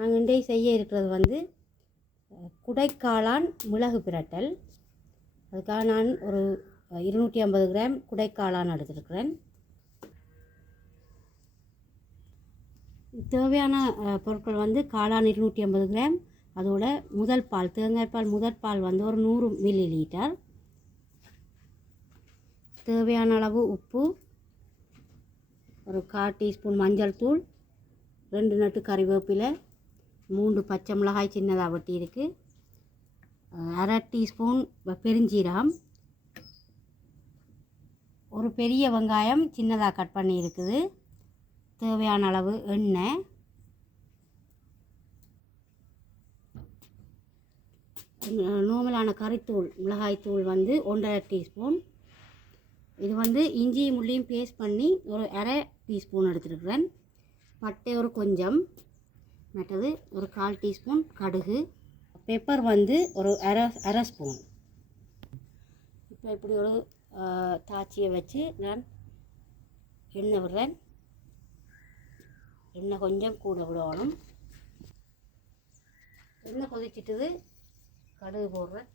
நாங்கள் இன்றைக்கு செய்ய இருக்கிறது வந்து குடைக்காளான் மிளகு பிரட்டல். அதுக்காக நான் ஒரு 250 கிராம் குடைக்காளான் எடுத்துருக்கிறேன். தேவையான பொருட்கள் வந்து காளான் 250 கிராம், அதோட முதல் பால், தேங்காய் பால் முதல் பால் வந்து ஒரு 100 மில்லி லிட்டர், தேவையான அளவு உப்பு, ஒரு 1/4 டீஸ்பூன் மஞ்சள் தூள், 2 நட்டு கறிவேப்பிலை, 3 பச்சை மிளகாய் சின்னதாக வெட்டி இருக்குது, 1/2 டீஸ்பூன் பெருஞ்சீரகம், ஒரு பெரிய வெங்காயம் சின்னதாக கட் பண்ணி இருக்குது, தேவையான அளவு எண்ணெய், நார்மலான கறித்தூள் மிளகாய்த்தூள் வந்து 1/2 டீஸ்பூன். இது வந்து இஞ்சி முள்ளியும் பேஸ்ட் பண்ணி ஒரு 1/2 டீஸ்பூன் எடுத்துருக்குறேன். பட்டை ஒரு கொஞ்சம், மற்றது ஒரு 1/4 டீஸ்பூன் கடுகு, பெப்பர் வந்து ஒரு அரை ஸ்பூன். இப்போ இப்படி ஒரு தாச்சியை வச்சு நான் எண்ணெய் விடுறேன். எண்ணெய் கொஞ்சம் கூட விடணும். எண்ணெய் கொதிச்சிட்டது, கடுகு போடுறேன்.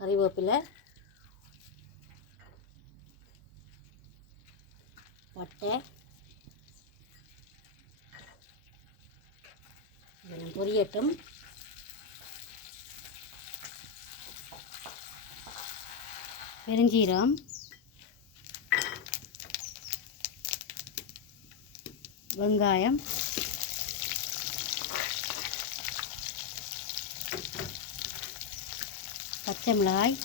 கறிவேப்பிலை, பட்டை, பொரியட்டும். பெருஞ்சீரகம், வெங்காயம், பச்சை மிளகாய்,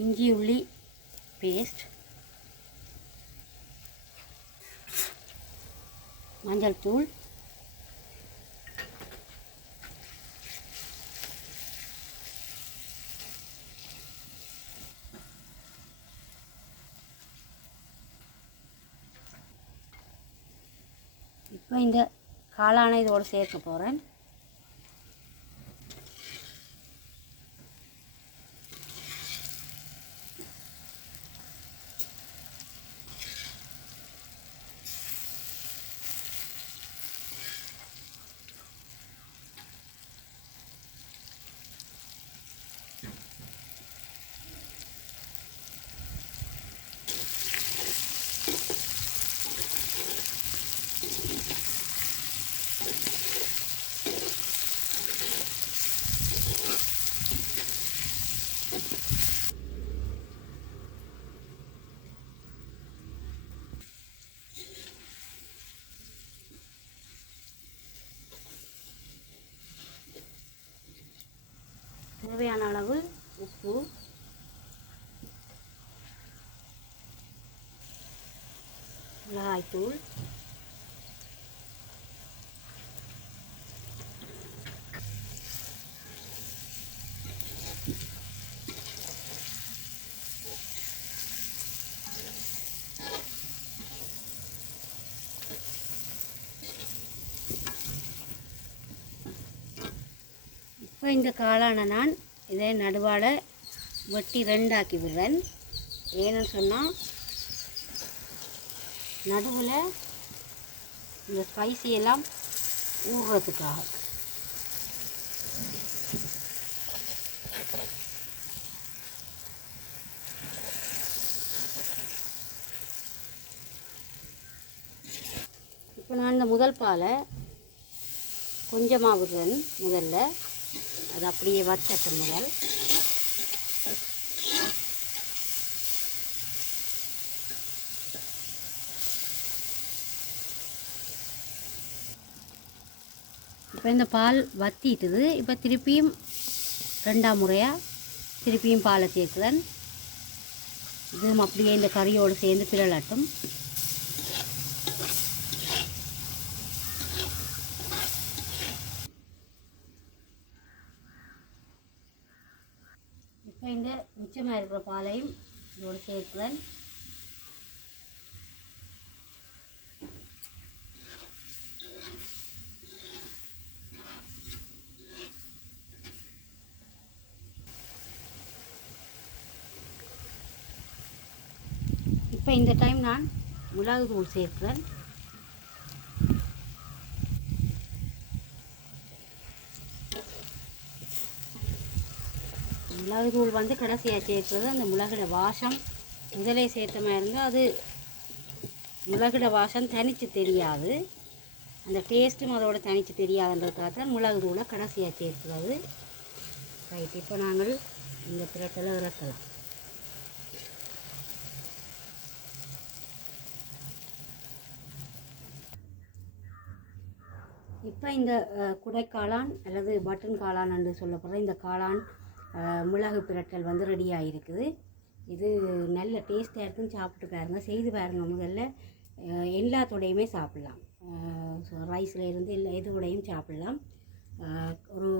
இஞ்சி உள்ளி பேஸ்ட், மஞ்சள் தூள், இப்போ இந்த காளானை இதோடு சேர்க்க போகிறேன். தேவையான அளவு உப்பு, மிளகாய்த்தூள், இப்போ இந்த காளானை நான் இதை நடுவால் வெட்டி 2 ஆக்கி விடுறேன். ஏன்னு சொன்னால் நடுவில் இந்த ஸ்பைசி எல்லாம் ஊறுறதுக்காக. இப்போ நான் இந்த முதல் பாலை கொஞ்சமாக விடுறேன். முதல்ல அது அப்படியே வத்தட்டும். முதல் இப்போ இந்த பால் வத்திட்டுது. இப்போ திருப்பியும் 2ஆம் முறையாக திருப்பியும் பாலை சேர்க்குறேன். இதுவும் அப்படியே இந்த கறியோடு சேர்ந்து பிறலட்டும். இப்போ இந்த மிச்சமாக இருக்கிற பாலையும் இதோடு சேர்க்குறேன். இப்போ இந்த டைம் நான் மிளகு தூள் சேர்க்கிறேன். மிளகு தூள் வந்து கடைசியாக சேர்க்கிறது. அந்த மிளகுட வாசம் முதலே சேர்த்த மாதிரி இருந்தால் அது மிளகுட வாசம் தனித்து தெரியாது, அந்த டேஸ்ட்டும் அதோட தனித்து தெரியாதுன்றதுக்காக தான் மிளகு தூளை கடைசியாக சேர்க்கிறது. ரைட், இப்போ நாங்கள் இந்த பிரட்டலை இறக்கலாம். இப்போ இந்த குடைக்காளான் அல்லது பட்டன் காளான் என்று சொல்லப்படுற இந்த காளான் மிளகு பிரட்டல் வந்து ரெடியாக இருக்குது. இது நல்ல டேஸ்ட்டாக இருக்கும். சாப்பிட்டு பாருங்கள், செய்து பாருங்கள். முதல்ல எல்லாத்தோடையுமே சாப்பிட்லாம். ரைஸில் இருந்து எல்லா இதுக்கூடையும் சாப்பிட்லாம். ஒரு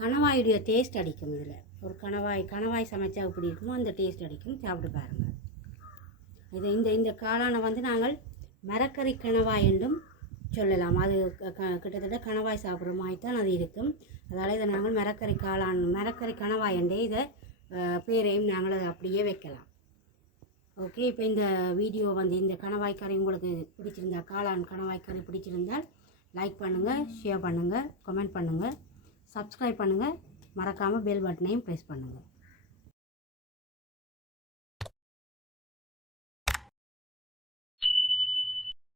கணவாயுடைய டேஸ்ட் அடிக்கும். இதில் ஒரு கணவாய் சமைச்சா எப்படி இருக்குமோ அந்த டேஸ்ட் அடிக்கும். சாப்பிட்டு பாருங்கள். இது இந்த காளானை வந்து நாங்கள் மரக்கறி கணவாய் என்றும் சொல்லலாம். அது கிட்டத்தட்ட கணவாய் சாப்பிட்ற மாதிரி தான் அது இருக்கும். அதால் இதை நாங்கள் மரக்கறி கணவாய் என்றே இதை பேரையும் நாங்கள் அதை அப்படியே வைக்கலாம். ஓகே, இப்போ இந்த வீடியோ வந்து இந்த கணவாய் கறி உங்களுக்கு பிடிச்சிருந்தா, காளான் கணவாய் கறி பிடிச்சிருந்தால் லைக் பண்ணுங்கள், ஷேர் பண்ணுங்கள், கமெண்ட் பண்ணுங்கள், சப்ஸ்கிரைப் பண்ணுங்கள், மறக்காமல் பெல் பட்டனையும் ப்ரெஸ் பண்ணுங்கள்.